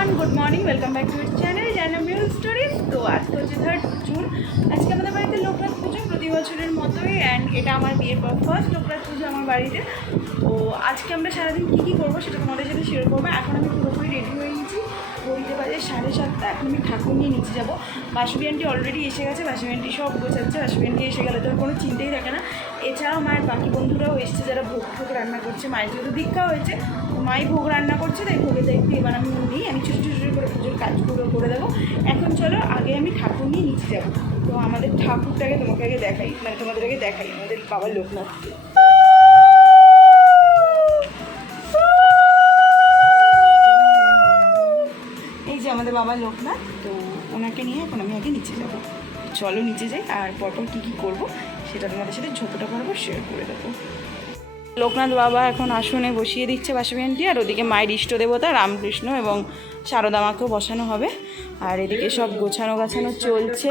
Everyone, good morning, welcome back to our channel Jahnavi stories. তো আজকে হচ্ছে 3rd জুন। আজকে আমাদের বাড়িতে লোকনাথ পুজো প্রতি বছরের মতোই, অ্যান্ড এটা আমার বিয়ের পর ফার্স্ট লোকনাথ পুজো আমার বাড়িতে। তো আজকে আমরা সারাদিন কী কী করবো সেটা তোমাদের সাথে শেয়ার করবো। এখন আমি পুরোপুরি রেডি হয়ে গেছি, ঘড়িতে বাজে 7:30। এখন আমি ঠাকুর নিয়ে নিচে যাবো। বাসুবি আন্টি অলরেডি এসে গেছে, বাসুবি আন্টি সব গোছাচ্ছে। বাসুবি আন্টি এসে গেলে তো কোনো চিন্তাই থাকে না। এছাড়াও মায়ের বাকি বন্ধুরাও এসছে, যারা ভোগ রান্না করছে। মায়ের যেহেতু দীক্ষা হয়েছে, মাই ভোগ রান্না করছে, তাই ভোগের দায়িত্ব এবার আমি নিই। আমি ছোটো ছোটো করে পুজোর কাজগুলো করে দেবো। এখন চলো আগে আমি ঠাকুর নিয়ে নিচে যাবো। তো আমাদের ঠাকুরটাকে তোমাকে আগে দেখাই, মানে তোমাদের আগে দেখাই আমাদের বাবার লোকনাথকে। এই যে আমাদের বাবা লোকনাথ, তো ওনাকে নিয়ে এখন আমি আগে নিচে যাবো। চলো নিচে যাই, আর পরপর কী কী করবো সেটা তোমাদের সাথে ঝোঁকটা পরপর শেয়ার করে দেবো। লোকনাথ বাবা এখন আসনে বসিয়ে দিচ্ছে বাসুবি আন্টি, আর ওদিকে মায়ের ইষ্ট দেবতা রামকৃষ্ণ এবং শারদা মাকেও বসানো হবে। আর এদিকে সব গোছানো গাছানো চলছে।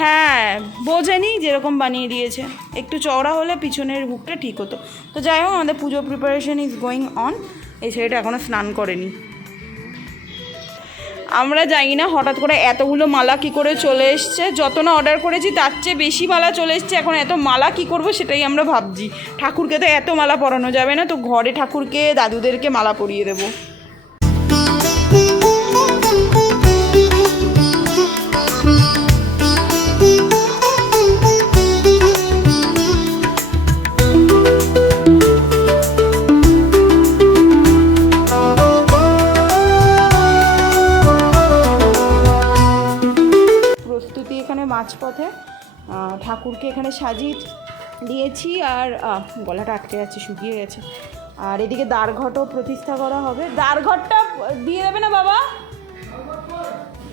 হ্যাঁ, বোঝেনি, যেরকম বানিয়ে দিয়েছে। একটু চওড়া হলে পিছনের হুকটা ঠিক হতো। তো যাই হোক, আমাদের পুজো প্রিপারেশন ইজ গোয়িং অন। এই ছেলেটা এখনও স্নান করেনি। আমরা জানি না হঠাৎ করে এতগুলো মালা কি করে চলে এসছে। যত না অর্ডার করেছি তার চেয়ে বেশি মালা চলে এসছে। এখন এত মালা কি করব সেটাই আমরা ভাবছি। ঠাকুরকে তো এত মালা পরানো যাবে না, তো ঘরে ঠাকুরকে দাদুদেরকে মালা পরিয়ে দেবো। মাঝপথে ঠাকুরকে এখানে সাজিয়ে দিয়েছি, আর গলাটা আটকে যাচ্ছে, শুকিয়ে গেছে। আর এদিকে দ্বারঘটও প্রতিষ্ঠা করা হবে। দ্বারঘটটা দিয়ে দেবে না বাবা?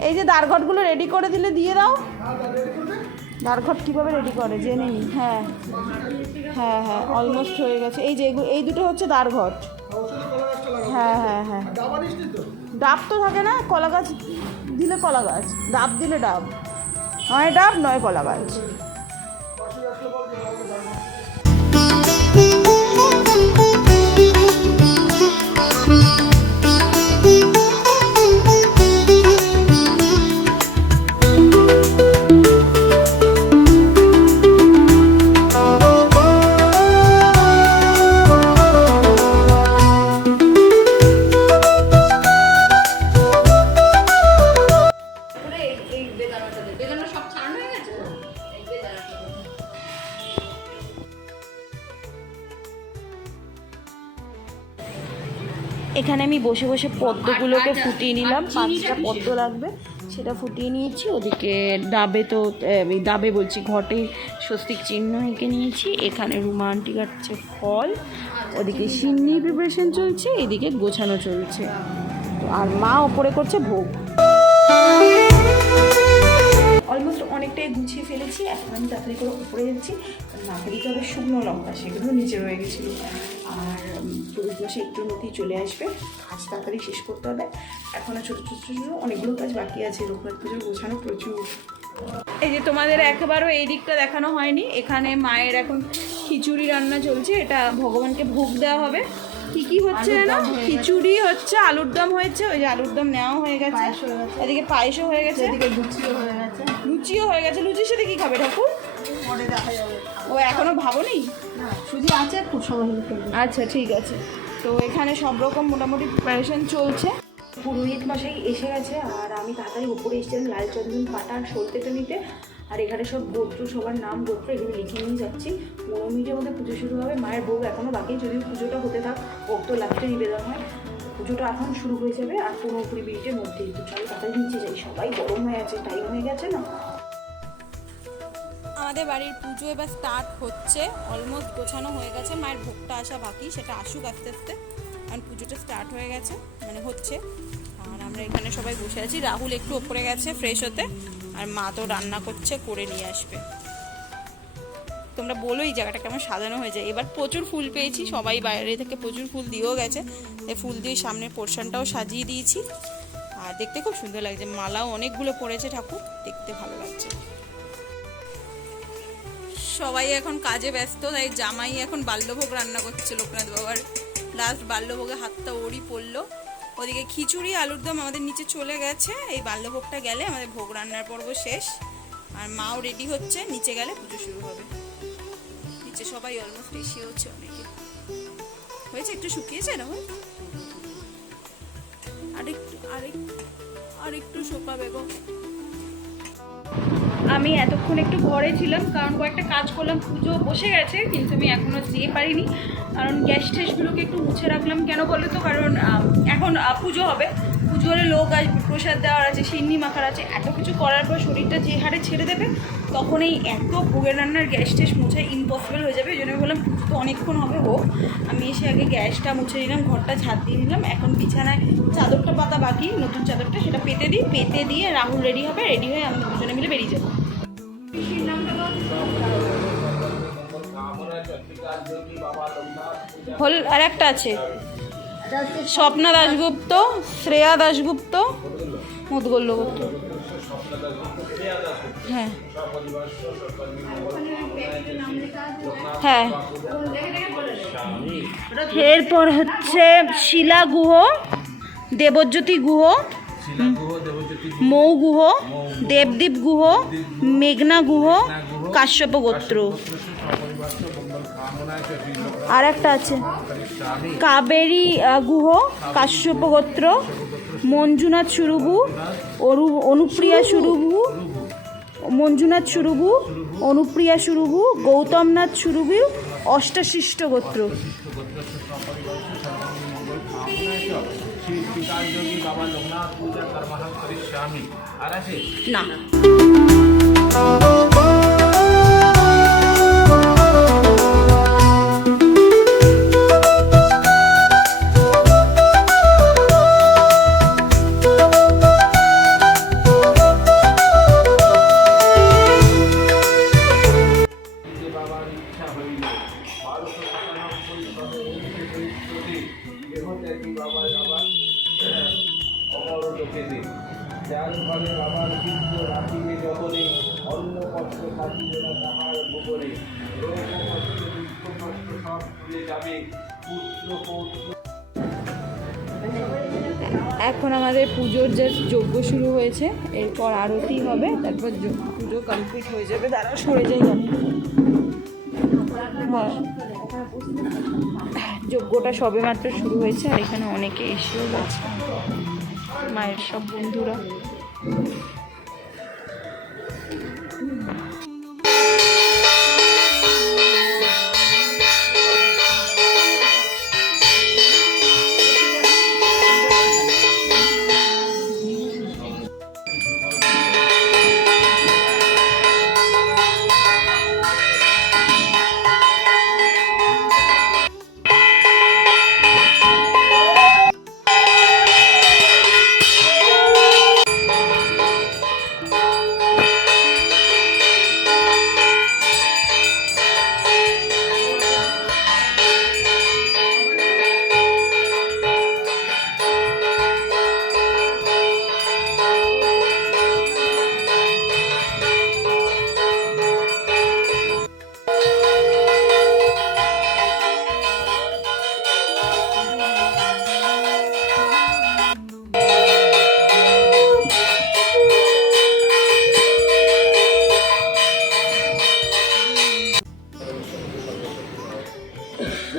এই যে দ্বারঘটগুলো রেডি করে দিলে দিয়ে দাও। দ্বারঘট কীভাবে রেডি করে জেনে নিই। হ্যাঁ হ্যাঁ হ্যাঁ, অলমোস্ট হয়ে গেছে। এই যে এই দুটো হচ্ছে দ্বারঘট। হ্যাঁ হ্যাঁ হ্যাঁ, ডাব তো থাকে না, কলা গাছ দিলে কলা গাছ, ডাব দিলে ডাব, নয় ডাব নয় কলা গাছ। এখানে আমি বসে বসে পদ্মগুলোকে ফুটিয়ে নিলাম। 5টা পদ্ম লাগবে, সেটা ফুটিয়ে নিয়েছি। ওদিকে ডাবে, তো ডাবে বলছি, ঘটে স্বস্তিক চিহ্ন এঁকে নিয়েছি। এখানে রুমা আন্টি কাটছে ফল, ওদিকে সিন্নির প্রিপারেশন চলছে, এদিকে গোছানো চলছে। আর মা ওপরে করছে ভোগ। অলমোস্ট অনেকটাই গুছিয়ে ফেলেছি। এখন আমি তাড়াতাড়ি করে উপরে যাচ্ছি, কারণ মাকে দিতে হবে শুকনো লঙ্কা, সেগুলো নিচে রয়ে গেছিলো। আর পুরুষ বসে একটু মধ্যেই চলে আসবে, কাজ তাড়াতাড়ি শেষ করতে হবে। এখনও ছোটো ছোটো ছোটো অনেকগুলো কাজ বাকি আছে। লোকনাথ পুজোর গোছানো প্রচুর। এই যে তোমাদের একেবারেও এই দিকটা দেখানো হয়নি, এখানে মায়ের এখন খিচুড়ি রান্না চলছে। এটা ভগবানকে ভোগ দেওয়া হবে। কি কি হচ্ছে না, খিচুড়ি হচ্ছে, আলুর দম হয়েছে, ওই যে আলুর দম নেওয়া হয়ে গেছে, এদিকে পায়েসও হয়ে গেছে, এদিকে লুচিও হয়ে গেছে। লুচির সাথে কি খাবে ঠাকুর? ও এখনো ভাবোনি? সুজি আছে, খুব সময় হলে। আচ্ছা ঠিক আছে। তো এখানে সব রকম মোটামুটি প্রিপারেশন চলছে। পুরোহিত মশাই এসে গেছে, আর আমি তাড়াতাড়ি উপরে এসেছিলাম লাল চন্দন পাটা আর সলতেটা নিতে। আর এখানে সব গোত্র, সবার নাম গোত্র এগুলো লিখে নিয়ে যাচ্ছি। 15 মিনিটের মধ্যে পুজো শুরু হবে। মায়ের ভোগ এখনও বাকি, যদিও পুজোটা হতে থাক, ভোগ তো লাস্টে নিবেদন হয়। পুজোটা এখন শুরু হয়ে যাবে আর 15-20 মিনিটের মধ্যেই। তো চলো তাড়াতাড়ি নিচে যাই, সবাই গরম হয়ে আছে, টাইম হয়ে গেছে না। আমাদের বাড়ির পুজো এবার স্টার্ট হচ্ছে। অলমোস্ট গোছানো হয়ে গেছে, মায়ের ভোগটা আসা বাকি, সেটা আসুক আস্তে আস্তে। কারণ পুজোটা স্টার্ট হয়ে গেছে, মানে হচ্ছে। আর আমরা এখানে সবাই বসে আছি। রাহুল একটু ওপরে গেছে ফ্রেশ হতে, আর মা তো রান্না করছে, করে নিয়ে আসবে। তোমরা বলো এই জায়গাটা কেমন সাজানো হয়ে যায়। এবার প্রচুর ফুল পেয়েছি, সবাই বাইরে থেকে প্রচুর ফুল দিয়েও গেছে। এই ফুল দিয়ে সামনের পোর্শনটাও সাজিয়ে দিয়েছি, আর দেখতে খুব সুন্দর লাগছে। মালাও অনেকগুলো পড়েছে, ঠাকুর দেখতে ভালো লাগছে। সবাই এখন কাজে ব্যস্ত, তাই জামাই এখন বাল্যভোগ রান্না করছে লোকনাথ বাবার। লাস্ট বাল্যভোগে হাতটা ওরই পড়লো। ওদিকে খিচুড়ি আলুর দম আমাদের নিচে চলে গেছে। এই বাল্যভোগটা গেলে আমাদের ভোগ রান্নার পর্ব শেষ। আর মাও রেডি হচ্ছে, নিচে গেলে পুজো শুরু হবে। নিচে সবাই অলমোস্ট এসে হচ্ছে, অনেকে হয়েছে, একটু শুকিয়েছে এরকম, আরেকটু শুকাবে গো। আমি এতক্ষণ একটু ঘরে ছিলাম, কারণ কয়েকটা কাজ করলাম। পুজো বসে গেছে কিন্তু আমি এখনও যেতে পারিনি, কারণ গ্যাস ট্যাসগুলোকে একটু মুছে রাখলাম। কেন বলো তো, কারণ এখন পুজো হবে, পুজো হলে লোক আসবে, প্রসাদ দেওয়ার আছে, সিন্নি মাখার আছে, এত কিছু করার পর শরীরটা যে হারে ছেড়ে দেবে, তখন এই এত ভোগের রান্নার গ্যাস ট্যাস মোছা ইম্পসিবল হয়ে যাবে। এই জন্য বললাম পুজো তো অনেকক্ষণ হবে হোক, আমি এসে আগে গ্যাসটা মুছে নিলাম, ঘরটা ঝাঁট দিয়ে নিলাম। এখন বিছানায় চাদরটা পাতা বাকি, নতুন চাদরটা, সেটা পেতে দিই। পেতে দিয়ে রাহুল রেডি হবে, রেডি হয়ে আমরা দুজনে মিলে বেরিয়ে যাবো। হল আর একটা আছে, স্বপ্না দাশগুপ্ত, শ্রেয়া দাশগুপ্ত, মুদগল্য গুপ্ত। হ্যাঁ হ্যাঁ, এরপর হচ্ছে শিলা গুহ, দেবজ্যোতি গুহ, মৌ গুহ, দেবদীপ গুহ, মেঘনা গুহ, কাশ্যপ গোত্র। আর একটা আছে কাবেরী গুহ, কাশ্যপ গোত্র, মঞ্জুনাথ সুরুবু, অনুপ্রিয়া সুরুবু, মঞ্জুনাথ সুরুবু, অনুপ্রিয়া সুরুবু, গৌতমনাথ সুরুবু, অষ্টাশিষ্ট গোত্র। না এখন আমাদের পুজোর যে যজ্ঞ শুরু হয়েছে, এরপর আরতি হবে, তারপর পুজো কমপ্লিট হয়ে যাবে। দাঁড়াও সরে যাই আমি। হ্যাঁ, যজ্ঞটা সবেমাত্র শুরু হয়েছে, আর এখানে অনেকে এসেও গেছে, মায়ের সব বন্ধুরা।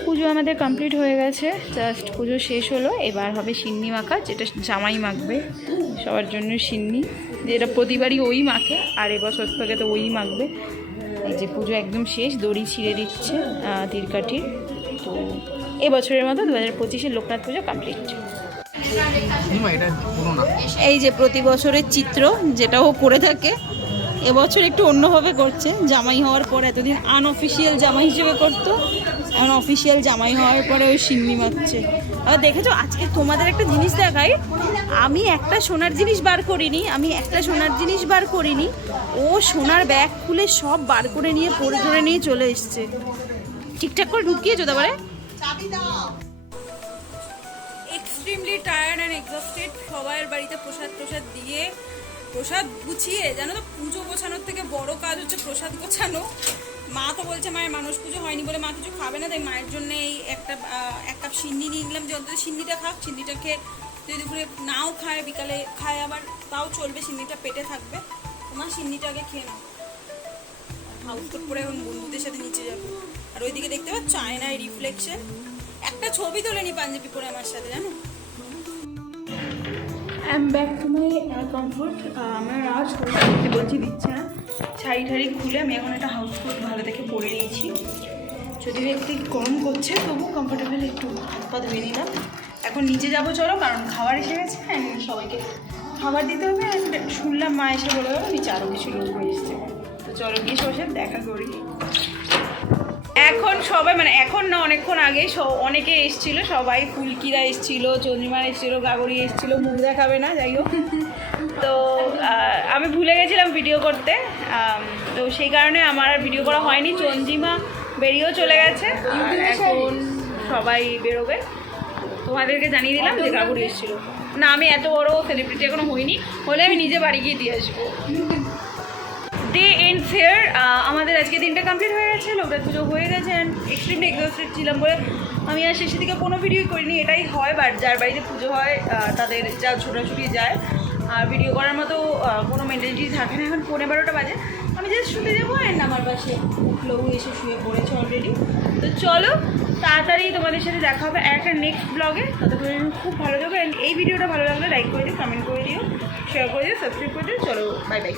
পুজো আমাদের কমপ্লিট হয়ে গেছে, জাস্ট পুজো শেষ হলো। এবার হবে সিন্নি মাখা, যেটা জামাই মাখবে সবার জন্য। সিন্নি যেটা প্রতিবারই ওই মাখে, আর এবছর থেকে তো ওই মাখবে। এই যে পুজো একদম শেষ, দড়ি ছিঁড়ে দিচ্ছে তীরকাঠির। তো এবছরের মতো 2025-এর লোকনাথ পুজো কমপ্লিট। এই যে প্রতি বছরের চিত্র, যেটা ও করে থাকে, এবছর একটু অন্যভাবে করছে। জামাই হওয়ার পর এতদিন আনঅফিসিয়াল জামাই হিসেবে করতো, এখন অফিসিয়াল জামাই হওয়ার পরে ওই সিন্নি মাখছে। আর দেখেছো, আজকে তোমাদের একটা জিনিস দেখাই, আমি একটা সোনার জিনিস বার করিনি, ও সোনার ব্যাগ খুলে সব বার করে নিয়ে পরে ধরে নিয়ে চলে এসছে। ঠিকঠাক করে ঢুকিয়েছো তারপরে? Extremely tired and exhausted. সবাইয়ের বাড়িতে প্রসাদ দিয়ে, প্রসাদ গুছিয়ে, জানো তো পুজো গোছানোর থেকে বড় কাজ হচ্ছে প্রসাদ গোছানো। মা তো বলছে মায়ের মানস পুজো হয়নি বলে মা কিছু খাবে না, তাই মায়ের জন্য এই এক কাপ সিন্নি নিয়ে নিলাম, যে অন্তত সিন্নিটা খাক। সিন্নিটা খেয়ে যদি দুপুরে নাও খায়, বিকালে খায় আবার, তাও চলবে, সিন্নিটা পেটে থাকবে। তোমার সিন্নিটা আগে খেয়ে নাও। হাউস কোট পরে এখন বন্ধুদের সাথে নিচে যাবো। আর ওইদিকে দেখতে পাচ্ছ আয়নায় রিফ্লেকশন, একটা ছবি তোলেনি পাঞ্জাবি পরে আমার সাথে, জানো। I am back to my comfort. আমার আজ করতে বলছি দিচ্ছে না, শাড়ি ঠাড়ি খুলে আমি এখন একটা হাউস কোট ভালো দেখে পরে নিয়েছি। যদিও একটু গরম করছে, তবু কমফোর্টেবল একটু হাত পা ধুয়ে নিলাম। এখন নিচে যাবো চলো, কারণ খাবার এসে গেছে, সবাইকে খাবার দিতে হবে। শুনলাম মা এসে বলে দেবো নিচে আরও কিছু লোক এসছে, তো চলো গিয়ে সবার সাথে দেখা করি। এখন সবাই মানে এখন না, অনেকক্ষণ আগে অনেকে এসেছিলো, সবাই ফুলকিরা এসেছিলো, চন্দ্রিমা এসেছিলো, গাগরি এসেছিলো, মুখ দেখাবে না যাই হোক। তো আমি ভুলে গেছিলাম ভিডিও করতে, তো সেই কারণে আমার আর ভিডিও করা হয়নি। চন্দ্রিমা বেরিয়েও চলে গেছে, আর এখন সবাই বেরোবে। তোমাদেরকে জানিয়ে দিলাম যে গাগরি এসেছিলো। না, আমি এত বড় সেলিব্রিটি এখনো হইনি, হলে আমি নিজে বাড়ি গিয়ে দিয়ে আসবো। Day ends here. আমাদের আজকে দিনটা কমপ্লিট হয়ে গেছে, লোকনাথ পুজো হয়ে গেছে, অ্যান্ড এক্সট্রিমলি এক্সস্টেড ছিলাম বলে আমি আর শেষের দিকে কোনো ভিডিও করিনি। এটাই হয়, বাট যার বাড়িতে পুজো হয় তাদের যা ছোটাছুটি যায়, আর ভিডিও করার মতো কোনো মেন্টালিটি থাকে না। এখন 11:30 বাজে, আমি জাস্ট শুতে যাবো, অ্যান্ড আমার পাশে উঠলো এসে শুয়ে পড়েছে অলরেডি। তো চলো তাড়াতাড়ি তোমাদের সাথে দেখা হবে একটা নেক্সট ব্লগে। ততক্ষণ খুব ভালো থাকো, অ্যান্ড এই ভিডিওটা ভালো লাগলে লাইক করে দিও, কমেন্ট করে দিও, শেয়ার করে দিও, সাবস্ক্রাইব করে দিও। চলো বাই বাই।